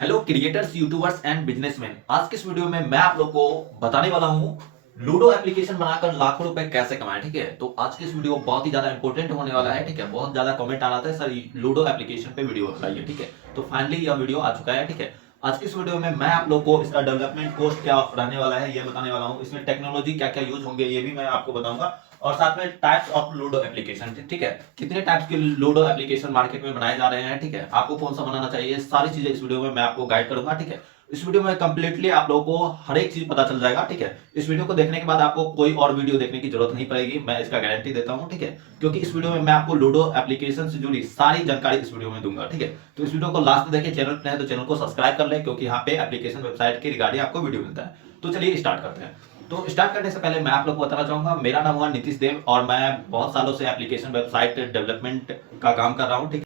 Hello creators, YouTubers and businessman. आज के इस वीडियो में मैं आप लोग को बताने वाला हूँ लूडो एप्लीकेशन बनाकर लाखों रुपए कैसे कमाएं। ठीक है, तो आज की इस वीडियो बहुत ही ज्यादा इंपॉर्टेंट होने वाला है। ठीक है, बहुत ज्यादा कमेंट आ रहा था सर लूडो एप्लीकेशन पे वीडियो बताइए। ठीक है, तो फाइनली यह वीडियो आ चुका है। ठीक है, आज की इस वीडियो में मैं आप लोग को इसका डेवलपमेंट कॉस्ट क्या रहने वाला है ये बताने वाला हूँ। इसमें टेक्नोलॉजी क्या क्या यूज होंगे ये भी मैं आपको बताऊंगा, और साथ में टाइप्स ऑफ लूडो एप्लीकेशन। ठीक है, कितने टाइप्स के लूडो एप्लीकेशन मार्केट में बनाए जा रहे हैं। ठीक है, आपको कौन सा बनाना चाहिए, सारी चीजें इस वीडियो में मैं आपको गाइड करूंगा। ठीक है, इस वीडियो में कंप्लीटली आप लोगों को हर एक चीज पता चल जाएगा। ठीक है, इस वीडियो को देखने के बाद आपको कोई और वीडियो देखने की जरूरत नहीं पड़ेगी, मैं इसका गारंटी देता हूं। ठीक है, क्योंकि इस वीडियो में मैं आपको लूडो एप्लीकेशन से जुड़ी सारी जानकारी इस वीडियो में दूंगा। ठीक है, तो इस वीडियो को लास्ट देखिए। चैनल पे है तो चैनल को सब्सक्राइब कर ले, क्योंकि यहाँ पे एप्लीकेशन वेबसाइट के रिगार्डिंग आपको वीडियो मिलता है। तो चलिए स्टार्ट करते हैं। तो स्टार्ट करने से पहले मैं आप लोग को बताना चाहूंगा, मेरा नाम हुआ नीतीश देव और मैं बहुत सालों से एप्लीकेशन वेबसाइट डेवलपमेंट का काम कर रहा हूं। ठीक,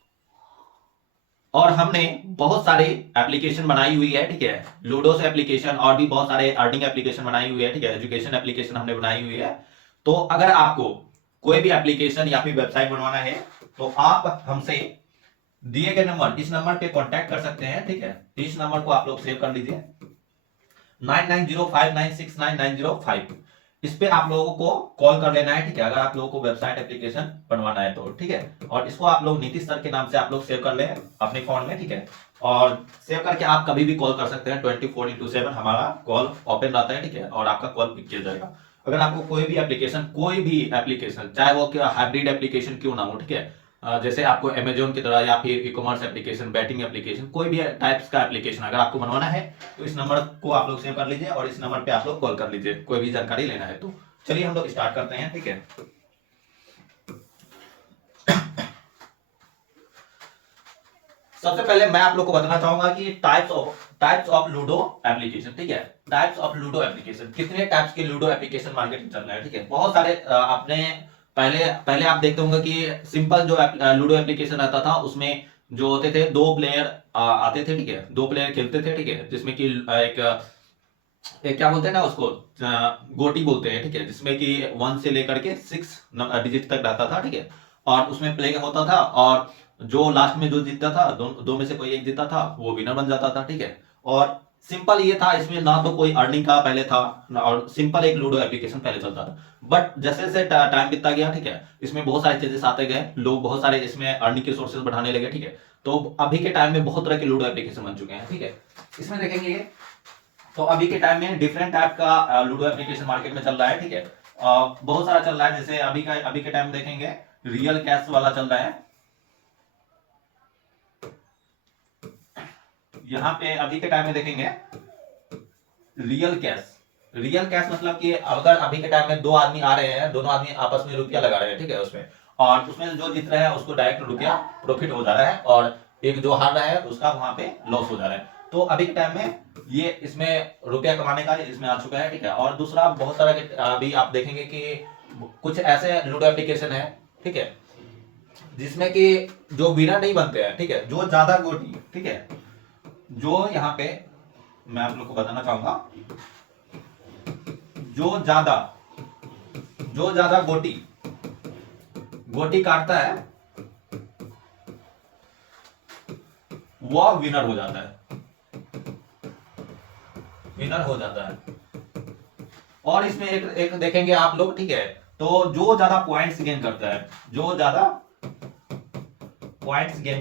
और हमने बहुत सारे एप्लीकेशन बनाई हुई है। ठीक है, लूडो से एप्लीकेशन और भी बहुत सारे अर्निंग एप्लीकेशन बनाई हुई है। ठीक है, एजुकेशन एप्लीकेशन हमने बनाई हुई है। तो अगर आपको कोई भी एप्लीकेशन या फिर वेबसाइट बनवाना है तो आप हमसे दिए गए नंबर, इस नंबर पे कांटेक्ट कर सकते हैं। ठीक है, इस नंबर को आप लोग सेव कर लीजिए, 9905969905। इस पे आप लोगों को कॉल कर लेना है। ठीक है, अगर आप लोगों को वेबसाइट एप्लीकेशन बनवाना है तो। ठीक है, और इसको आप लोग नीतीश सर के नाम से आप लोग सेव कर लें अपने फोन में। ठीक है, और सेव करके आप कभी भी कॉल कर सकते हैं, 24/7 हमारा कॉल ओपन रहता है। ठीक है, और आपका कॉल पिक किया जाएगा। अगर आपको कोई भी एप्लीकेशन चाहे वो हाइब्रिड एप्लीकेशन क्यों ना हो। ठीक है, जैसे आपको अमेजोन की तरह या फिर e commerce application, batting application, कोई भी टाइप्स का एप्लीकेशन अगर आपको बनवाना है तो इस नंबर को आप लोग सेव कर लीजिए और इस नंबर पे आप लोग कॉल कर लीजिए, कोई भी जानकारी लेना है तो। चलिए हम लोग स्टार्ट करते हैं। ठीक है, सबसे पहले मैं आप लोग को बताना चाहूंगा कि टाइप्स ऑफ लूडो एप्लीकेशन। ठीक है, टाइप्स ऑफ लूडो एप्लीकेशन, कितने टाइप्स के लूडो एप्लीकेशन मार्केट में चल रहे हैं। ठीक है, बहुत सारे आपने पहले पहले आप देखते होंगे कि सिंपल जो लूडो एप्लीकेशन रहता था उसमें जो होते थे दो प्लेयर आते थे। ठीक है, दो प्लेयर खेलते थे। ठीक है, जिसमें कि एक क्या बोलते हैं ना उसको, गोटी बोलते हैं। ठीक है, जिसमें कि 1 से लेकर के 6 डिजिट तक रहता था। ठीक है, और उसमें प्ले होता था और जो लास्ट में जो जीतता था, दो में से कोई एक जीता था वो विनर बन जाता था। ठीक है, और सिंपल ये था, इसमें ना तो कोई अर्निंग का पहले था और सिंपल एक लूडो एप्लीकेशन पहले चलता था। बट जैसे जैसे टाइम बीतता गया, ठीक है, इसमें बहुत सारे चेंजेस आते गए, लोग बहुत सारे इसमें अर्निंग के सोर्सेज बढ़ाने लगे। ठीक है, तो अभी के टाइम में बहुत तरह के लूडो एप्लीकेशन बन चुके हैं। ठीक है, इसमें देखेंगे तो अभी के टाइम में डिफरेंट टाइप का लूडो एप्लीकेशन मार्केट में चल रहा है। ठीक है, बहुत सारा चल रहा है। जैसे अभी के टाइम में देखेंगे रियल कैश वाला चल रहा है। यहाँ पे अभी के टाइम में देखेंगे रियल कैश। रियल कैश मतलब कि अगर अभी के टाइम में दो आदमी आ रहे हैं, दोनों आदमी आपस में रुपया लगा रहे हैं। ठीक है, उसमें और उसमें जो जीत रहा है उसको डायरेक्ट रुपया प्रॉफिट हो जा रहा है और एक जो हार रहा है उसका वहां पे लॉस हो जा रहा है। तो अभी के टाइम में ये इसमें रुपया कमाने का इसमें आ चुका है। ठीक है, और दूसरा बहुत तरह के अभी आप देखेंगे कि कुछ ऐसे लूडो एप्लीकेशन है। ठीक है, जिसमें कि जो विनर नहीं बनते हैं। ठीक है, जो ज्यादा गोटी, ठीक है, जो यहाँ पे मैं आप लोग को बताना चाहूंगा, जो ज्यादा जो ज्यादा गोटी गोटी काटता है वह विनर हो जाता है, विनर हो जाता है। और इसमें एक देखेंगे आप लोग। ठीक है, तो जो ज्यादा पॉइंट्स गेन करता है, जो ज्यादा पॉइंट्स गेन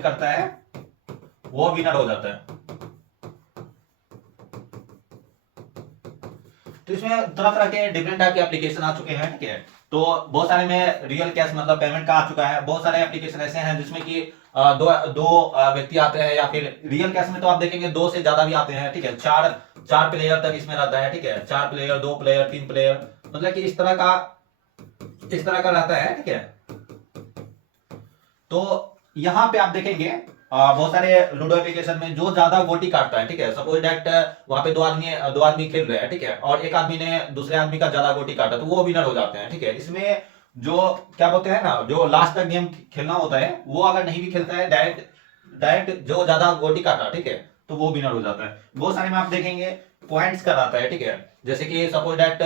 करता है वो विनर हो जाता है। तो इसमें तरह तरह के डिफरेंट टाइप के एप्लीकेशन आ चुके हैं। ठीक है, तो बहुत सारे में रियल कैश मतलब पेमेंट का आ चुका है। बहुत सारे एप्लीकेशन ऐसे हैं जिसमें कि दो दो व्यक्ति आते हैं, या फिर रियल कैश में तो आप देखेंगे दो से ज्यादा भी आते हैं। ठीक है, चार चार प्लेयर तक इसमें रहता है। ठीक है, 4 प्लेयर, 2 प्लेयर, 3 प्लेयर, मतलब कि इस तरह का रहता है। ठीक है, तो यहाँ पे आप देखेंगे बहुत सारे लूडो एप्लीकेशन में जो ज्यादा गोटी काटता है। ठीक है, सपोज दैट वहां पे दो आदमी खेल रहे हैं। ठीक है, और एक आदमी ने दूसरे आदमी का ज्यादा गोटी काटा तो वो विनर हो जाते हैं। ठीक है, इसमें जो क्या बोलते हैं ना, जो लास्ट तक गेम खेलना होता है वो अगर नहीं भी खेलता है, डायरेक्ट डायरेक्ट जो ज्यादा गोटी काटा, ठीक है, तो वो विनर हो जाता है। बहुत सारे में आप देखेंगे पॉइंट्स का रहता है। ठीक है, जैसे कि सपोज दैट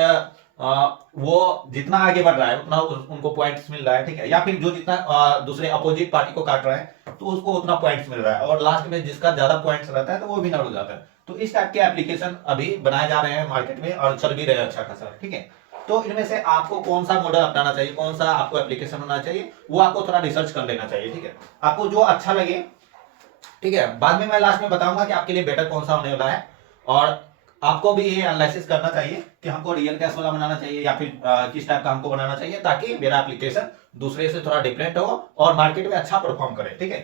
वो जितना आगे बढ़ रहा है उतना उनको पॉइंट्स मिल रहा है, ठीक है, या फिर जो जितना दूसरे अपोजिट पार्टी को काट रहा है तो उसको उतना पॉइंट्स मिल रहा है, और लास्ट में जिसका ज्यादा पॉइंट्स रहता है तो वो विनर हो जाता है। तो इस टाइप के एप्लीकेशन अभी बनाए जा रहे हैं मार्केट में और चल भी रहे हैं अच्छा खासा, ठीक है। तो इनमें से आपको कौन सा मॉडल अपनाना चाहिए, कौन सा आपको एप्लीकेशन बनाना चाहिए, वो आपको थोड़ा रिसर्च कर लेना चाहिए, ठीक है। आपको जो अच्छा लगे, ठीक है, बाद में मैं लास्ट में बताऊंगा कि आपके लिए बेटर कौन सा होने वाला है। और आपको भी ये एनालिसिस करना चाहिए कि हमको रियल कैश वाला बनाना चाहिए या फिर किस टाइप का हमको बनाना चाहिए, ताकि मेरा एप्लीकेशन दूसरे से थोड़ा डिफरेंट हो और मार्केट में अच्छा परफॉर्म करे, ठीक है।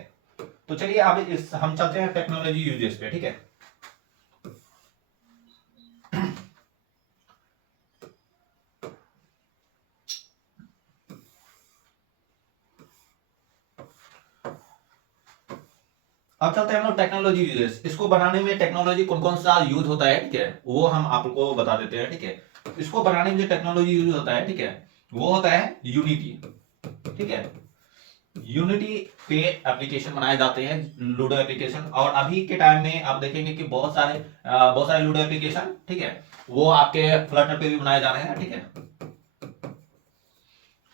तो चलिए अब इस हम चलते हैं टेक्नोलॉजी यूजेस पे, ठीक है। अब चलते हैं हम लोग टेक्नोलॉजी यूजेस। इसको बनाने में टेक्नोलॉजी कौन कौन सा यूज होता है, ठीक है, वो हम आपको बता देते हैं, ठीक है। इसको बनाने में जो टेक्नोलॉजी यूज होता है, ठीक है, वो होता है यूनिटी, ठीक है। यूनिटी पे एप्लीकेशन बनाए जाते हैं, लूडो एप्लीकेशन। और अभी के टाइम में आप देखेंगे कि बहुत सारे लूडो एप्लीकेशन, ठीक है, वो आपके फ्लटर पे भी बनाए जा रहे हैं, ठीक है।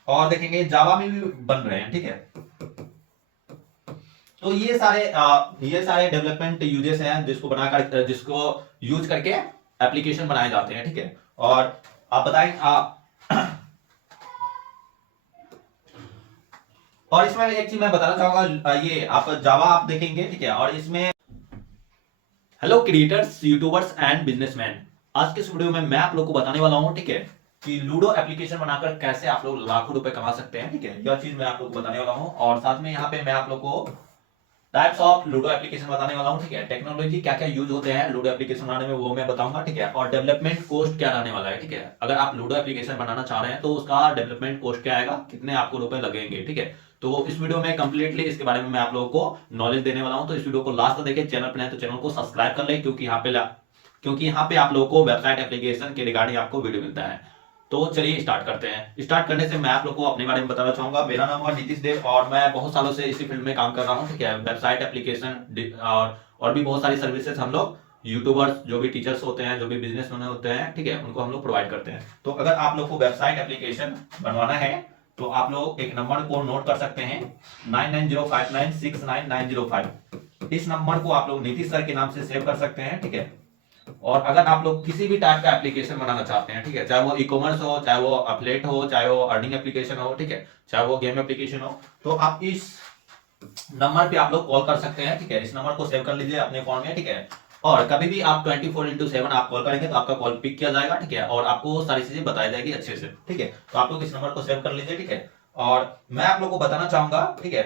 और देखेंगे जावा में भी बन रहे हैं, ठीक है। तो ये सारे डेवलपमेंट यूजेस हैं जिसको यूज करके एप्लीकेशन बनाए जाते हैं, ठीक है। और आप बताएं और इसमें एक चीज मैं बताना चाहूंगा, ये आप जावा आप देखेंगे, ठीक है, और इसमें hello creators, YouTubers and businessman, आज के इस वीडियो में मैं आप लोग को बताने वाला हूं, ठीक है, कि लूडो एप्लीकेशन बनाकर कैसे आप लोग लाखों रुपए कमा सकते हैं, ठीक है। यह चीज मैं आप लोग को बताने वाला हूं, और साथ में यहाँ पे मैं आप लोग को टाइप्स ऑफ लूडो एप्लीकेशन बताने वाला हूं, ठीक है। टेक्नोलॉजी क्या क्या यूज होते हैं लूडो एप्लीकेशन बनाने में वो मैं बताऊंगा, ठीक है। और डेवलपमेंट कॉस्ट क्या रहने वाला है, ठीक है। अगर आप लूडो एप्लीकेशन बनाना चाह रहे हैं तो उसका डेवलपमेंट कॉस्ट क्या आएगा, कितने आपको रुपए लगेंगे, ठीक है। तो इस वीडियो में कंप्लीटली इसके बारे में मैं आप लोगों को नॉलेज देने वाला हूं। तो इस वीडियो को लास्ट तक देखिए, चैनल पर नहीं तो चैनल को सब्सक्राइब कर ले, क्योंकि यहाँ पे आप लोगों को वेबसाइट एप्लीकेशन के रिगार्डिंग आपको वीडियो मिलता है। तो चलिए स्टार्ट करते हैं। स्टार्ट करने से मैं आप लोग को अपने बारे में बताना चाहूंगा। मेरा नाम है नीतीश देव और मैं बहुत सालों से इसी फील्ड में काम कर रहा हूँ, ठीक है। वेबसाइट एप्लीकेशन और भी बहुत सारी सर्विसेज हम लोग यूट्यूबर्स, जो भी टीचर्स होते हैं, जो भी बिजनेस मैन होते हैं, ठीक है, उनको हम लोग प्रोवाइड करते हैं। तो अगर आप लोग को वेबसाइट एप्लीकेशन बनवाना है तो आप लोग एक नंबर को नोट कर सकते हैं, 9905969905। इस नंबर को आप लोग नीतीश सर के नाम से सेव कर सकते हैं, ठीक है। और अगर आप लोग किसी भी टाइप का एप्लीकेशन बनाना चाहते हैं, ठीक है, चाहे वो ई कॉमर्स हो, चाहे वो अपलेट हो, चाहे वो अर्निंग एप्लीकेशन हो, ठीक है, चाहे वो गेम एप्लीकेशन हो, तो आप इस नंबर पे आप लोग कॉल कर सकते हैं, ठीक है। इस नंबर को सेव कर लीजिए अपने फोन में, ठीक है। और कभी भी आप 24x7 आप कॉल करेंगे तो आपका कॉल पिक किया जाएगा, ठीक है, और आपको सारी चीजें बताई जाएगी अच्छे से, ठीक है। तो आप लोग इस नंबर को सेव कर लीजिए, ठीक है। और मैं आप लोग को बताना चाहूंगा, ठीक है।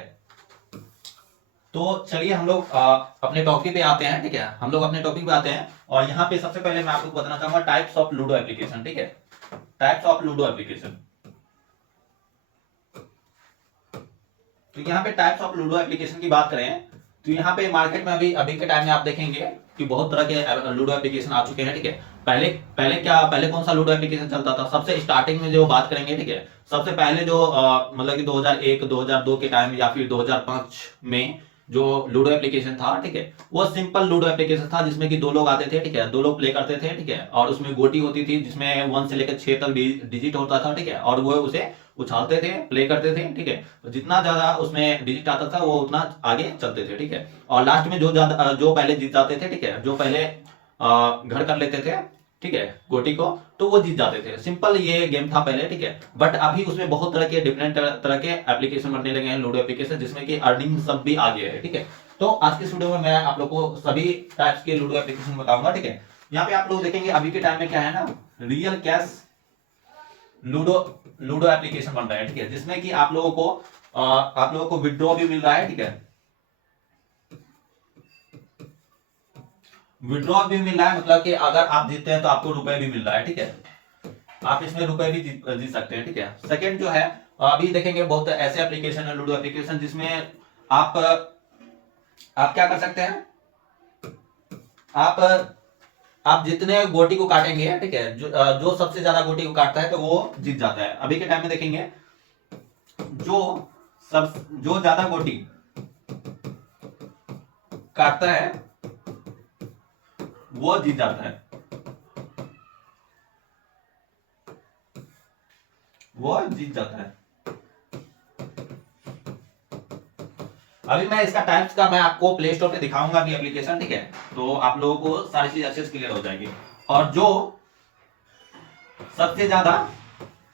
तो चलिए हम लोग अपने टॉपिक पे आते हैं, ठीक है। हम लोग अपने टॉपिक पे आते हैं और यहाँ पे सबसे पहले मैं आपको बताना चाहूंगा टाइप्स ऑफ लूडो एप्लीकेशन, ठीक है। Types of ludo application. तो यहाँ पे टाइप्स ऑफ लूडो एप्लीकेशन की बात करें तो यहाँ पे मार्केट में अभी अभी के टाइम में आप देखेंगे कि बहुत तरह के लूडो एप्लीकेशन आ चुके हैं, ठीक है। पहले कौन सा लूडो एप्लीकेशन चलता था, सबसे स्टार्टिंग में जो बात करेंगे, ठीक है, सबसे पहले जो मतलब कि 2001 2002 के टाइम या फिर 2005 में जो लूडो एप्लीकेशन था, ठीक है, वो सिंपल लूडो एप्लीकेशन था जिसमें कि दो लोग आते थे, ठीक है, दो लोग प्ले करते थे, ठीक है, और उसमें गोटी होती थी जिसमें 1 से लेकर 6 तक डिजिट होता था, ठीक है, और वो उसे उछालते थे, प्ले करते थे, ठीक है। तो जितना ज्यादा उसमें डिजिट आता था वो उतना आगे चलते थे, ठीक है। और लास्ट में जो पहले जीत जाते थे, ठीक है, जो पहले घर कर लेते थे, ठीक है, गोटी को, तो वो जीत जाते थे। सिंपल ये गेम था पहले, ठीक है। बट अभी उसमें बहुत तरह के डिफरेंट तरह के एप्लीकेशन बनने लगे हैं, लूडो एप्लीकेशन, जिसमें कि अर्निंग सब भी आ गया है, ठीक है। तो आज के इस वीडियो में मैं आप लोग को सभी टाइप्स के लूडो एप्लीकेशन बताऊंगा, ठीक है। यहाँ पे आप लोग देखेंगे अभी के टाइम में क्या है ना, real cash ludo ludo application बन रहा है, ठीक है, जिसमें कि आप लोगों को विड्रॉ भी मिल रहा है, ठीक है, विड्रॉ भी मिल रहा है, मतलब कि अगर आप जीतते हैं तो आपको रुपए भी मिल रहा है, ठीक है। आप इसमें रुपए भी जीत सकते हैं, ठीक है। सेकंड जो है, अभी देखेंगे बहुत ऐसे एप्लीकेशन है लूडो एप्लीकेशन जिसमें आप आप क्या कर सकते हैं, आप आप जितने गोटी को काटेंगे, ठीक है, जो सबसे ज्यादा गोटी को काटता है तो वो जीत जाता है। अभी के टाइम में देखेंगे जो जो ज्यादा गोटी काटता है वो जीत जाता है। वो जीत जाता है। अभी मैं इसका टाइप्स का मैं आपको प्ले स्टोर पे दिखाऊंगा कि एप्लीकेशन, ठीक है, तो आप लोगों को सारी चीज अच्छे से क्लियर हो जाएगी। और सबसे ज्यादा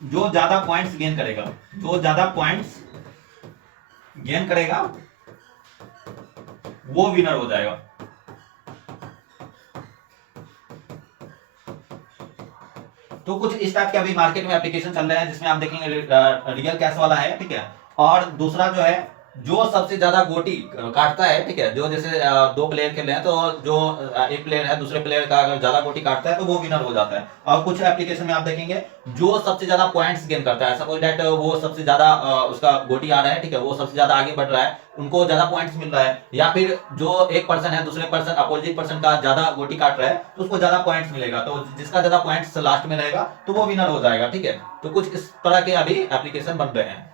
जो ज्यादा पॉइंट्स गेन करेगा, जो ज्यादा पॉइंट्स गेन करेगा वो विनर हो जाएगा। तो कुछ इस टाइप के अभी मार्केट में एप्लीकेशन चल रहे हैं जिसमें आप देखेंगे रियल कैश वाला है, ठीक है, और दूसरा जो है जो सबसे ज्यादा गोटी काटता है, ठीक है, जो जैसे दो प्लेयर खेल रहे हैं तो जो एक प्लेयर है दूसरे प्लेयर का अगर ज्यादा गोटी काटता है तो वो विनर हो जाता है। और कुछ एप्लीकेशन में आप देखेंगे जो सबसे ज्यादा पॉइंट्स गेन करता है, सपोज दैट वो सबसे ज्यादा उसका गोटी आ रहा है, ठीक है, वो सबसे ज्यादा आगे बढ़ रहा है, उनको ज्यादा पॉइंट्स मिल रहा है, या फिर जो एक पर्सन है दूसरे पर्सन अपोजिट पर्सन का ज्यादा गोटी काट रहा है तो उसको ज्यादा पॉइंट्स मिलेगा, तो जिसका ज्यादा पॉइंट्स लास्ट में रहेगा तो वो विनर हो जाएगा, ठीक है। तो कुछ इस तरह के अभी एप्लीकेशन बन रहे हैं।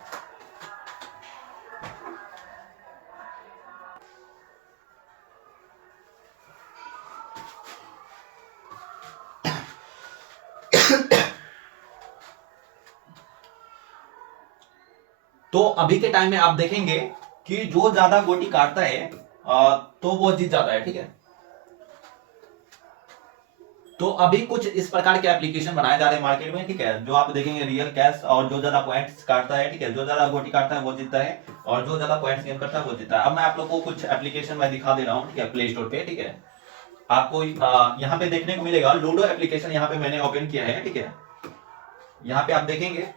तो अभी के टाइम में आप देखेंगे कि जो ज्यादा गोटी काटता है तो वो जीत जाता है, ठीक है। तो अभी कुछ इस प्रकार के एप्लीकेशन बनाए जा रहे हैं मार्केट में, ठीक है, जो आप देखेंगे रियल कैश, और जो ज्यादा पॉइंट्स काटता है, ठीक है, जो ज्यादा गोटी काटता है वो जीतता है, और जो ज्यादा पॉइंट्स गेन करता है वो जीतता है। अब मैं आप लोग को कुछ एप्लीकेशन मैं दिखा दे रहा हूँ, ठीक है, प्ले स्टोर पे, ठीक है। आपको यहाँ पे देखने को मिलेगा लूडो एप्लीकेशन, यहाँ पे मैंने ओपन किया है, ठीक है। यहाँ पे आप देखेंगे,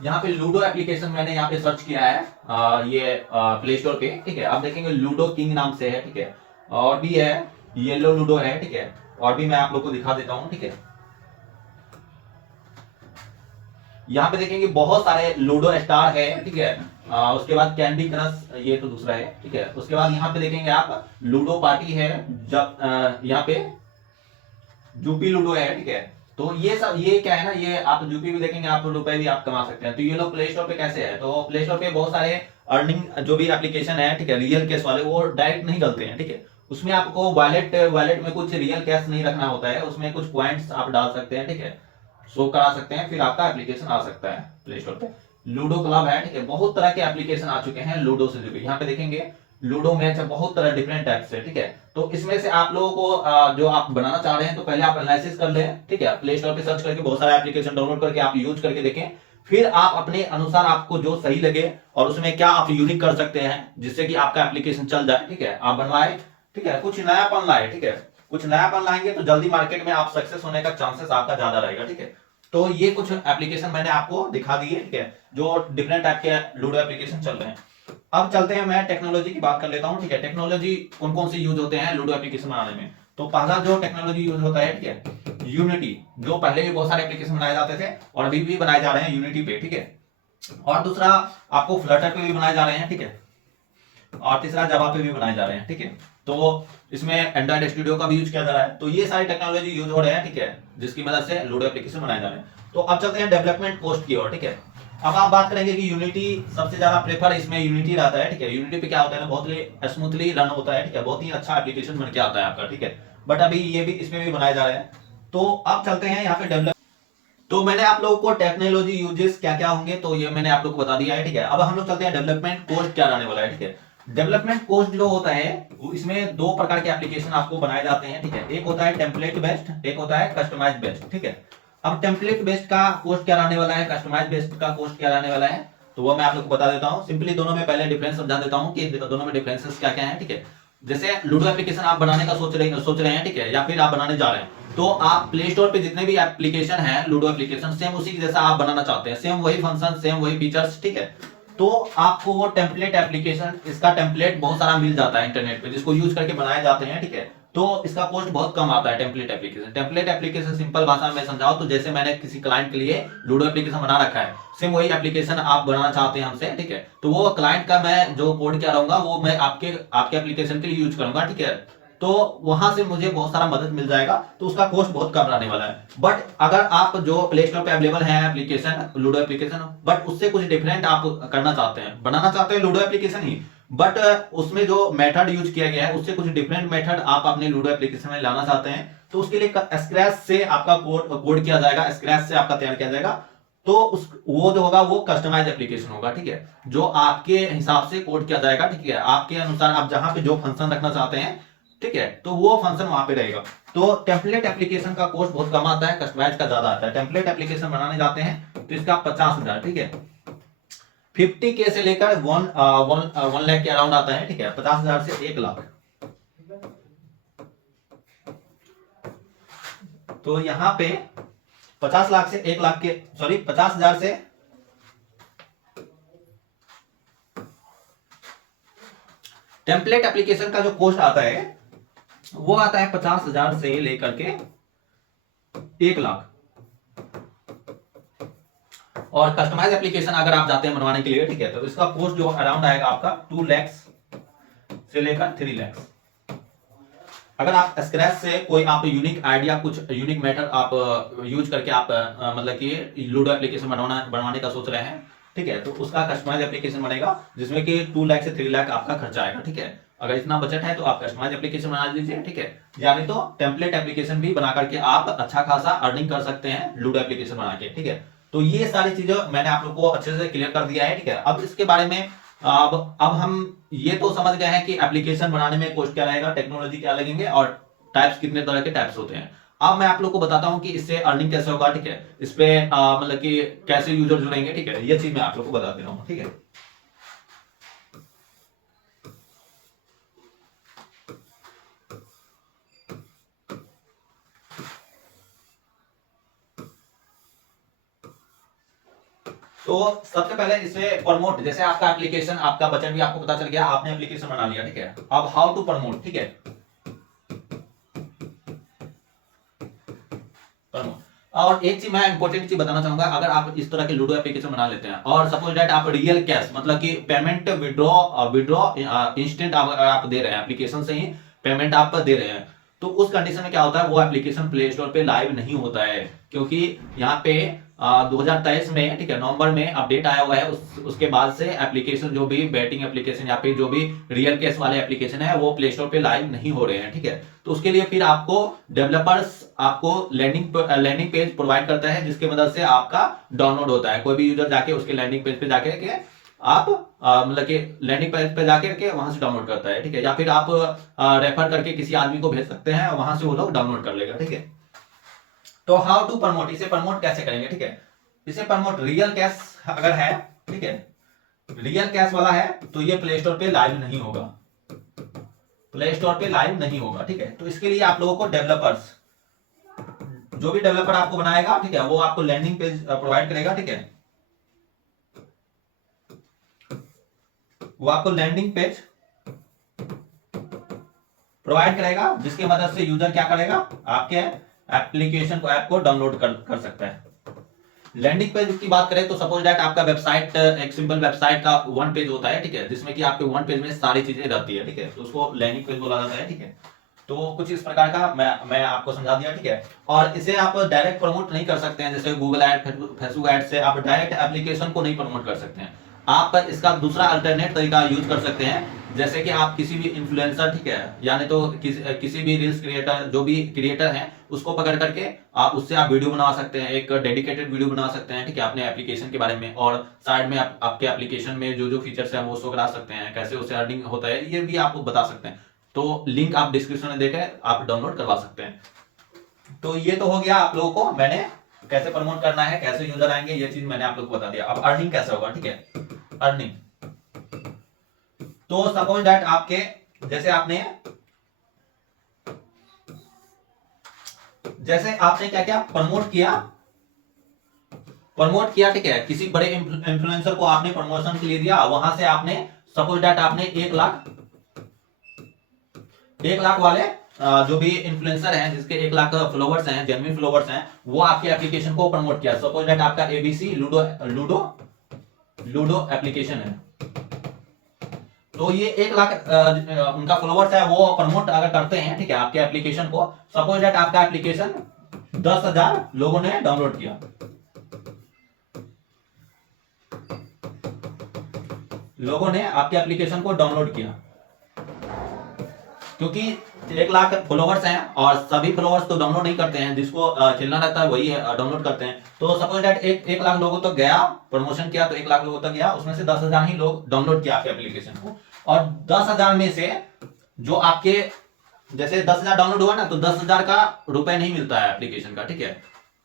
यहाँ पे लूडो एप्लीकेशन मैंने यहाँ पे सर्च किया है ये प्ले स्टोर पे, ठीक है। आप देखेंगे लूडो किंग नाम से है, ठीक है, और भी है येलो लूडो है, ठीक है, और भी मैं आप लोग को दिखा देता हूँ, ठीक है। यहाँ पे देखेंगे बहुत सारे लूडो स्टार है, ठीक है। उसके बाद कैंडी क्रश, ये तो दूसरा है, ठीक है। उसके बाद यहाँ पे देखेंगे आप लूडो पार्टी है, जब यहाँ पे जूपी लूडो है, ठीक है। तो ये सब ये क्या है ना, ये आप जूपी भी देखेंगे आप रुपए भी आप कमा सकते हैं। तो ये लोग प्ले स्टोर पे कैसे है, तो प्ले स्टोर पे बहुत सारे अर्निंग जो भी एप्लीकेशन है, ठीक है, रियल कैश वाले वो डायरेक्ट नहीं डलते हैं, ठीक है। उसमें आपको वॉलेट वॉलेट में कुछ रियल कैश नहीं रखना होता है, उसमें कुछ पॉइंट्स आप डाल सकते हैं, ठीक है, शो करा सकते हैं, फिर आपका एप्लीकेशन आ सकता है प्ले स्टोर पे। लूडो क्लब है, ठीक है, बहुत तरह के एप्लीकेशन आ चुके हैं लूडो से जुड़े। यहाँ पे देखेंगे लूडो मैच है, बहुत तरह डिफरेंट टाइप से, ठीक है। तो इसमें से आप लोगों को जो आप बनाना चाह रहे हैं तो पहले आप एनालिसिस कर लें, ठीक है, प्ले स्टोर पे सर्च करके बहुत सारे एप्लीकेशन डाउनलोड करके आप यूज करके देखें, फिर आप अपने अनुसार आपको जो सही लगे और उसमें क्या आप यूनिक कर सकते हैं जिससे कि आपका एप्लीकेशन चल जाए, ठीक है, आप बनवाए, ठीक है, कुछ नयापन लाए, ठीक है, कुछ नयापन लाएंगे तो जल्दी मार्केट में आप सक्सेस होने का चांसेस आपका ज्यादा रहेगा, ठीक है। तो ये कुछ एप्लीकेशन मैंने आपको दिखा दी है, ठीक है, जो डिफरेंट टाइप के लूडो एप्लीकेशन चल रहे हैं। अब चलते हैं, मैं टेक्नोलॉजी की बात कर लेता हूं, ठीक है, टेक्नोलॉजी कौन कौन से यूज होते हैं लूडो एप्लीकेशन बनाने में। तो पहला जो टेक्नोलॉजी यूज होता है, ठीक है, यूनिटी, जो पहले भी बहुत सारे एप्लीकेशन बनाए जाते थे और अभी भी बनाए जा रहे हैं यूनिटी पे, ठीक है। और दूसरा आपको फ्लटर पे भी बनाए जा रहे हैं, ठीक है, और तीसरा जावा पे भी बनाए जा रहे हैं, ठीक है। तो इसमें एंड्रॉइड स्टूडियो का भी यूज किया जा रहा है। तो ये सारी टेक्नोलॉजी यूज हो रहे हैं, ठीक है, जिसकी मदद से लूडो एप्लीकेशन बनाए जा रहे हैं। तो अब चलते हैं डेवलपमेंट कोस्ट की ओर, ठीक है। अब आप बात करेंगे कि यूनिटी सबसे ज्यादा प्रेफर इसमें यूनिटी रहता है, ठीक है। यूनिटी पे क्या होता है ना, बहुत ही स्मूथली रन होता है, ठीक है, बहुत ही अच्छा एप्लीकेशन बन के आता है आपका, ठीक है। बट अभी ये भी इसमें भी बनाए जा रहे हैं। तो अब चलते हैं यहाँ पे डेवलप। तो मैंने आप लोगों को टेक्नोलॉजी यूजेस क्या क्या होंगे तो ये मैंने आप लोग को बता दिया है, ठीक है। अब हम लोग चलते हैं डेवलपमेंट कोस्ट क्या रहने वाला है, ठीक है। डेवलपमेंट कोस्ट जो होता है वो इसमें दो प्रकार के एप्लीकेशन आपको बनाए जाते हैं, ठीक है। एक होता है टेम्पलेट बेस्ड, एक होता है कस्टमाइज बेस्ड, ठीक है। अब टेम्पलेट बेस्ड का कोस्ट क्या रहने वाला है, कस्टमाइज बेस्ड का कोस्ट क्या रहने वाला है, तो वो मैं आप लोग को बता देता हूँ। सिंपली दोनों में पहले डिफरेंस समझा देता हूँ कि दोनों में डिफरेंसेस क्या क्या है, ठीक है। जैसे लूडो एप्लीकेशन आप बनाने का सोच रहे हैं, ठीक है, या फिर आप बनाने जा रहे हैं, तो आप प्ले स्टोर पे जितने भी एप्लीकेशन है लूडो एप्लीकेशन सेम उसी जैसा आप बनाना चाहते हैं, सेम वही फंक्शन, सेम वही फीचर्स, ठीक है। तो आपको वो टेम्पलेट एप्लीकेशन, इसका टेम्पलेट बहुत सारा मिल जाता है इंटरनेट पे जिसको यूज करके बनाए जाते हैं, ठीक है। तो इसका कॉस्ट बहुत कम आता है template application. Template application simple भाषा में समझाओ तो जैसे मैंने किसी क्लाइंट के लिए लूडो एप्लीकेशन बना रखा है, सेम वही एप्लीकेशन आप बनाना चाहते हैं हमसे, ठीक है। तो वो क्लाइंट का मैं जो कोड क्या रहूंगा वो मैं आपके आपके एप्लीकेशन के लिए यूज करूंगा, ठीक है। तो वहां से मुझे बहुत सारा मदद मिल जाएगा, तो उसका कॉस्ट बहुत कम रहने वाला है। बट अगर आप जो प्ले स्टोर पे अवेलेबल है एप्लीकेशन लूडो एप्लीकेशन, बट उससे कुछ डिफरेंट आप करना चाहते हैं, बनाना चाहते हैं लूडो एप्लीकेशन ही, बट उसमें जो मेथड यूज किया गया है उससे कुछ डिफरेंट मेथड आप अपने लूडो एप्लीकेशन में लाना चाहते हैं, तो उसके लिए स्क्रैच से आपका कोड किया जाएगा, स्क्रैच से आपका तैयार किया जाएगा। तो उस वो जो होगा वो कस्टमाइज एप्लीकेशन होगा, ठीक है, जो आपके हिसाब से कोड किया जाएगा, ठीक है, आपके अनुसार आप जहां पे जो फंक्शन रखना चाहते हैं, ठीक है, तो वो फंक्शन वहां पे रहेगा। तो टेम्पलेट एप्लीकेशन का कॉस्ट बहुत कम आता है, कस्टमाइज का ज्यादा आता है। टेम्पलेट एप्लीकेशन बनाने जाते हैं तो इसका 50,000, ठीक है, 50K से लेकर 1 लाख के अराउंड आता है, ठीक है, 50,000 से 1 लाख। तो यहाँ पे 50 लाख से 1 लाख के, सॉरी 50,000 से टेम्पलेट एप्लीकेशन का जो कॉस्ट आता है वो आता है 50,000 से लेकर के 1 लाख। और कस्टमाइज एप्लीकेशन अगर आप जाते हैं बनवाने के लिए, ठीक है, तो इसका कॉस्ट जो अराउंड आएगा आपका 2 लाख से लेकर 3 लाख। अगर आप स्क्रैच से कोई आप यूनिक आइडिया, कुछ यूनिक मैटर आप यूज करके आप मतलब कि लूडो एप्लीकेशन बनवाने का सोच रहे हैं, ठीक है, तो उसका कस्टमाइज एप्लीकेशन बनेगा जिसमें कि 2 लाख से 3 लाख आपका खर्चा आएगा, ठीक है। अगर इतना बजट है तो आप कस्टमाइज एप्लीकेशन बना लीजिए, ठीक है, यानी तो टेम्पलेट एप्लीकेशन भी बना करके आप अच्छा खासा अर्निंग कर सकते हैं लूडो एप्लीकेशन बना के, ठीक है। तो ये सारी चीजें मैंने आप लोग को अच्छे से क्लियर कर दिया है, ठीक है। अब इसके बारे में अब हम ये तो समझ गए हैं कि एप्लीकेशन बनाने में कॉस्ट क्या रहेगा, टेक्नोलॉजी क्या लगेंगे और टाइप्स, कितने तरह के टाइप्स होते हैं। अब मैं आप लोग को बताता हूं कि इससे अर्निंग कैसे होगा, ठीक है, इस पे मतलब कि कैसे यूजर जुड़ेंगे, ठीक है, ये चीज मैं आप लोग को बता दे रहा हूं, ठीक है। तो सबसे पहले इसे प्रमोट, जैसे आपका एप्लीकेशन, आपका बजट भी आपको पता चल गया, आपने एप्लीकेशन बना लिया, ठीक है। अब हाउ टू प्रमोट, ठीक है, प्रमोट। और एक चीज मैं इंपॉर्टेंट चीज बताना चाहूंगा, अगर आप इस तरह के लूडो एप्लीकेशन बना लेते हैं और सपोज दैट आप रियल कैश मतलब कि पेमेंट विड्रॉ विड्रॉ इंस्टेंट आप दे रहे हैं, एप्लीकेशन से ही पेमेंट आप दे रहे हैं, तो उस कंडीशन में क्या होता है, वो एप्लीकेशन प्ले स्टोर पे लाइव नहीं होता है, क्योंकि यहाँ पे 2023 में, ठीक है, नवंबर में अपडेट आया हुआ है, उसके बाद से एप्लीकेशन जो भी बैटिंग एप्लीकेशन या फिर जो भी रियल कैश वाले एप्लीकेशन है वो प्ले स्टोर पे लाइव नहीं हो रहे हैं, ठीक है। तो उसके लिए फिर आपको डेवलपर्स आपको लैंडिंग पेज प्रोवाइड करता है, जिसकी मदद से आपका डाउनलोड होता है। कोई भी यूजर जाके उसके लैंडिंग पेज पे जाके के आप मतलब कि लैंडिंग पेज पे जाकर के वहां से डाउनलोड करता है, ठीक है, या फिर आप रेफर करके किसी आदमी को भेज सकते हैं और वहां से वो लोग डाउनलोड कर लेगा, ठीक है। तो हाउ टू प्रमोट, इसे प्रमोट कैसे करेंगे, ठीक है। इसे प्रमोट रियल कैश अगर है, ठीक है, रियल कैश वाला है तो ये प्ले स्टोर पे लाइव नहीं होगा, प्ले स्टोर पे लाइव नहीं होगा, ठीक है। तो इसके लिए आप लोगों को डेवलपर्स, जो भी डेवलपर आपको बनाएगा, ठीक है, वो आपको लैंडिंग पेज प्रोवाइड करेगा, ठीक है, वो आपको लैंडिंग पेज प्रोवाइड करेगा, जिसकी मदद से यूजर क्या करेगा, आपके एप्लीकेशन को, ऐप को डाउनलोड कर सकता है। लैंडिंग पेज की बात करें तो सपोज दैट आपका वेबसाइट, एक सिंपल वेबसाइट का वन पेज होता है, ठीक है, जिसमें कि आपके वन पेज में सारी चीजें रहती है, ठीक है, तो उसको लैंडिंग पेज बोला जाता है, ठीक है। तो कुछ इस प्रकार का मैं आपको समझा दिया, ठीक है। और इसे आप डायरेक्ट प्रमोट नहीं कर सकते हैं, जैसे गूगल ऐड, फेसबुक ऐड से आप डायरेक्ट एप्लीकेशन को नहीं प्रमोट कर सकते हैं। आप इसका दूसरा अल्टरनेट तरीका यूज कर सकते हैं, जैसे कि आप किसी भी इन्फ्लुएंसर, ठीक है, यानी तो किसी भी रील्स क्रिएटर, जो भी क्रिएटर हैं, उसको पकड़ करके आप उससे आप वीडियो बना सकते हैं, एक डेडिकेटेड वीडियो बना सकते हैं, ठीक है, अपने एप्लीकेशन के बारे में, और साइड में आपके एप्लीकेशन में जो जो फीचर्स हैं वो शो करा सकते हैं, कैसे उससे अर्निंग होता है ये भी आपको बता सकते हैं। तो लिंक आप डिस्क्रिप्शन में देकर आप डाउनलोड करवा सकते हैं। तो ये तो हो गया आप लोगों को, मैंने कैसे प्रमोट करना है, कैसे यूजर आएंगे, ये चीज मैंने आप लोगों को बता दिया। अब अर्निंग कैसे होगा, ठीक है, अर्निंग। तो सपोज दैट आपके, जैसे आपने क्या क्या प्रमोट किया, ठीक है, किसी बड़े इन्फ्लुएंसर को आपने प्रमोशन के लिए दिया, वहां से आपने सपोज दैट आपने 1 लाख वाले जो भी इन्फ्लुएंसर हैं, जिसके 1 लाख फॉलोवर्स हैं, जेन्युइन फॉलोवर्स हैं, वो आपके एप्लीकेशन को प्रमोट किया। सपोज दैट आपका एबीसी लूडो एप्लीकेशन है, तो ये 1 लाख उनका फॉलोवर्स है, वो प्रमोट अगर करते हैं, ठीक है, आपके एप्लीकेशन को, सपोज दैट आपका एप्लीकेशन 10,000 लोगों ने डाउनलोड किया, लोगों ने आपके एप्लीकेशन को डाउनलोड किया, क्योंकि 1 लाख फॉलोवर्स हैं और सभी फॉलोवर्स तो डाउनलोड नहीं करते हैं, जिसको खेलना रहता है वही डाउनलोड करते हैं। तो सपोज दैट 1 लाख लोगों तक गया, प्रमोशन किया तो 1 लाख लोगों तक गया, उसमें से 10,000 ही लोग डाउनलोड किया आपके एप्लीकेशन को, और 10,000 में से जो आपके जैसे 10,000 डाउनलोड हुआ ना, तो 10,000 का रुपए नहीं मिलता है एप्लीकेशन का, ठीक है।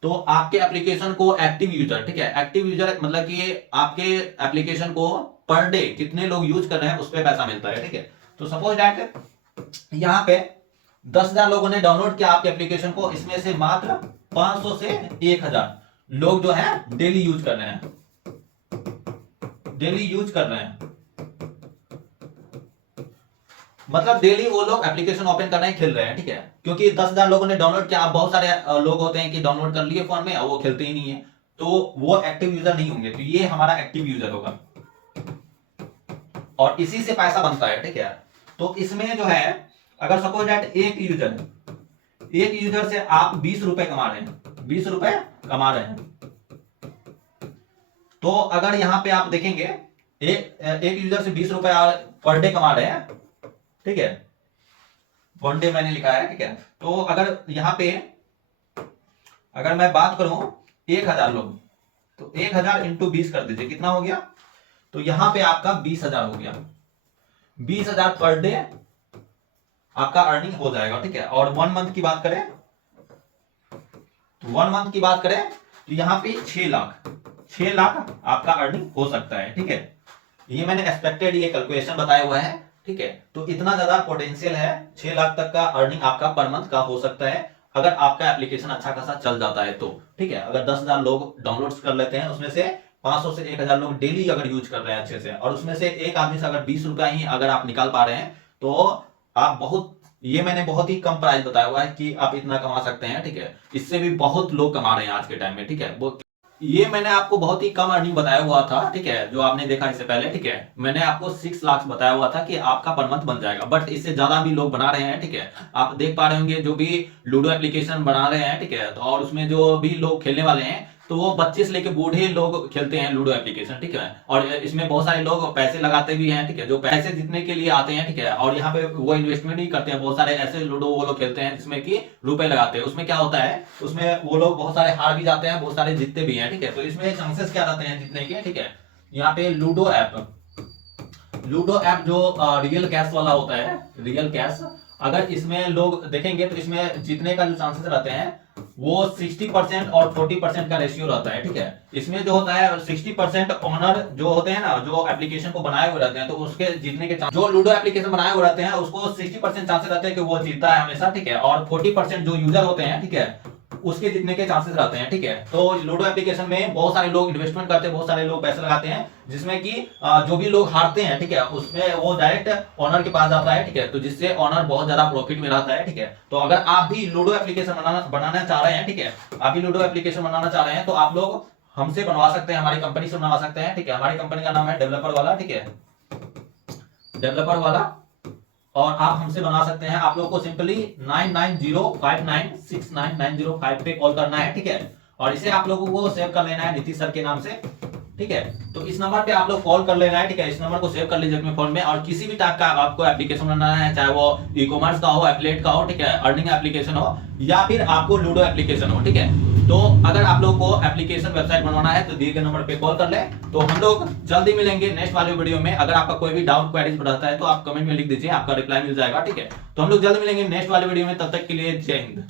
तो आपके एप्लीकेशन को एक्टिव यूजर, ठीक है, एक्टिव यूजर मतलब कि आपके एप्लीकेशन को पर डे कितने लोग यूज कर रहे हैं उस पर पैसा मिलता है, ठीक है। तो सपोज दैट यहाँ पे 10,000 लोगों ने डाउनलोड किया आपके एप्लीकेशन को, इसमें से मात्र 500 से 1,000 लोग जो है डेली यूज कर रहे हैं, डेली यूज कर रहे हैं, मतलब डेली वो लोग एप्लीकेशन ओपन कर रहे हैं, खेल रहे हैं, ठीक है। क्योंकि 10,000 लोगों ने डाउनलोड किया, अब बहुत सारे लोग होते हैं कि डाउनलोड कर लिए फोन में और वो खेलते ही नहीं है, तो वो एक्टिव यूजर नहीं होंगे। तो ये हमारा एक्टिव यूजर होगा और इसी से पैसा बनता है, ठीक है। तो इसमें जो है अगर सपोज दैट एक यूजर से आप 20 रुपए कमा रहे हैं, 20 रुपए कमा रहे हैं, तो अगर यहां पे आप देखेंगे एक यूजर से 20 रुपए पर डे कमा रहे हैं, ठीक है, वन डे मैंने लिखा है, ठीक है। तो अगर यहां पे अगर मैं बात करूं 1,000 लोग, तो 1,000 इंटू 20 कर दीजिए, कितना हो गया, तो यहां पे आपका 20,000 हो गया, 20,000 पर डे आपका अर्निंग हो जाएगा, ठीक है। और 1 मंथ की बात करें, तो 1 मंथ की बात करें तो यहां पे 6 लाख आपका अर्निंग हो सकता है, ठीक है। ये मैंने एक्सपेक्टेड ये कैलकुलेशन बताया हुआ है, ठीक है। तो इतना ज्यादा पोटेंशियल है, 6 लाख तक का अर्निंग आपका पर मंथ का हो सकता है अगर आपका एप्लीकेशन अच्छा खासा चल जाता है तो, ठीक है। अगर 10,000 लोग डाउनलोड कर लेते हैं, उसमें से 500 से 1,000 लोग डेली अगर यूज कर रहे हैं अच्छे से, और उसमें से एक आदमी से अगर 20 रुपया ही अगर आप निकाल पा रहे हैं, तो आप बहुत, ये मैंने बहुत ही कम प्राइस बताया हुआ है कि आप इतना कमा सकते हैं, ठीक है। इससे भी बहुत लोग कमा रहे हैं आज के टाइम में, ठीक है। ये मैंने आपको बहुत ही कम अर्निंग बताया हुआ था, ठीक है, जो आपने देखा इससे पहले, ठीक है। मैंने आपको 6 लाख बताया हुआ था कि आपका पर मंथ बन जाएगा, बट इससे ज्यादा भी लोग बना रहे हैं, ठीक है। आप देख पा रहे होंगे जो भी लूडो एप्लीकेशन बना रहे हैं, ठीक है, तो और उसमें जो भी लोग खेलने वाले हैं, तो वो बच्चे से लेके बूढ़े लोग खेलते हैं लूडो एप्लीकेशन, ठीक है। और इसमें बहुत सारे लोग पैसे लगाते भी हैं, ठीक है, जो पैसे जीतने के लिए आते हैं, ठीक है। और यहाँ पे वो इन्वेस्टमेंट भी करते हैं, बहुत सारे ऐसे लूडो वो लोग खेलते हैं जिसमें कि रुपए लगाते हैं। उसमें क्या होता है, उसमें वो लोग बहुत सारे हार भी जाते हैं, बहुत सारे जीतते भी हैं, ठीक है। तो इसमें चांसेस क्या रहते हैं जीतने के, ठीक है। यहाँ पे लूडो ऐप जो रियल कैश वाला होता है, रियल कैश, अगर इसमें लोग देखेंगे तो इसमें जीतने का जो चांसेस रहते हैं वो 60% और 40% का रेशियो रहता है, ठीक है। इसमें जो होता है 60% ओनर जो होते हैं ना, जो एप्लीकेशन को बनाए हुए रहते हैं, तो उसके जीतने के जो लूडो एप्लीकेशन बनाए हुए रहते हैं उसको 60% चांसेस रहते हैं कि वो जीतता है हमेशा, ठीक है। और 40% जो यूजर होते हैं, ठीक है, उसके जीतने के चांसेस रहते हैं, ठीक है। तो लूडो एप्लीकेशन में बहुत सारे लोग इन्वेस्टमेंट करते हैं, बहुत सारे लोग पैसे लगाते हैं, जिसमें कि जो भी लोग हारते हैं, ठीक है, उसमें वो डायरेक्ट ओनर के पास जाता है, ठीक है। तो जिससे ओनर बहुत ज्यादा प्रॉफिट में रहता है, ठीक है। तो अगर आप भी लूडो एप्लीकेशन बनाना चाह रहे हैं, ठीक है, आप भी लूडो एप्लीकेशन बनाना चाह रहे हैं, तो आप लोग हमसे बनवा सकते हैं, हमारी कंपनी से बनवा सकते हैं, ठीक है। हमारी कंपनी का नाम है डेवलपर वाला, ठीक है, डेवलपर वाला, और आप हमसे बना सकते हैं। आप लोग को सिंपली 9905969905 पे कॉल करना है, ठीक है। और इसे आप लोगों को सेव कर लेना है नीतीश सर के नाम से, ठीक है। तो इस नंबर पे आप लोग कॉल कर लेना है, ठीक है। इस नंबर को सेव कर लीजिए अपने फोन में। और किसी भी टाइप का आपको एप्लीकेशन बनाना है, चाहे वो ई कॉमर्स का हो, एफिलिएट का हो, ठीक है, अर्निंग एप्लीकेशन हो, या फिर आपको लूडो एप्लीकेशन हो, ठीक है। तो अगर आप लोग को एप्लीकेशन वेबसाइट बनवाना है तो दिए गए नंबर पे कॉल कर ले। तो हम लोग जल्दी मिलेंगे नेक्स्ट वाले वीडियो में। अगर आपका कोई भी डाउट क्वेरीज रहता है तो आप कमेंट में लिख दीजिए, आपका रिप्लाई मिल जाएगा, ठीक है। तो हम लोग जल्द मिलेंगे नेक्स्ट वाले वीडियो में, तब तक के लिए जय हिंद।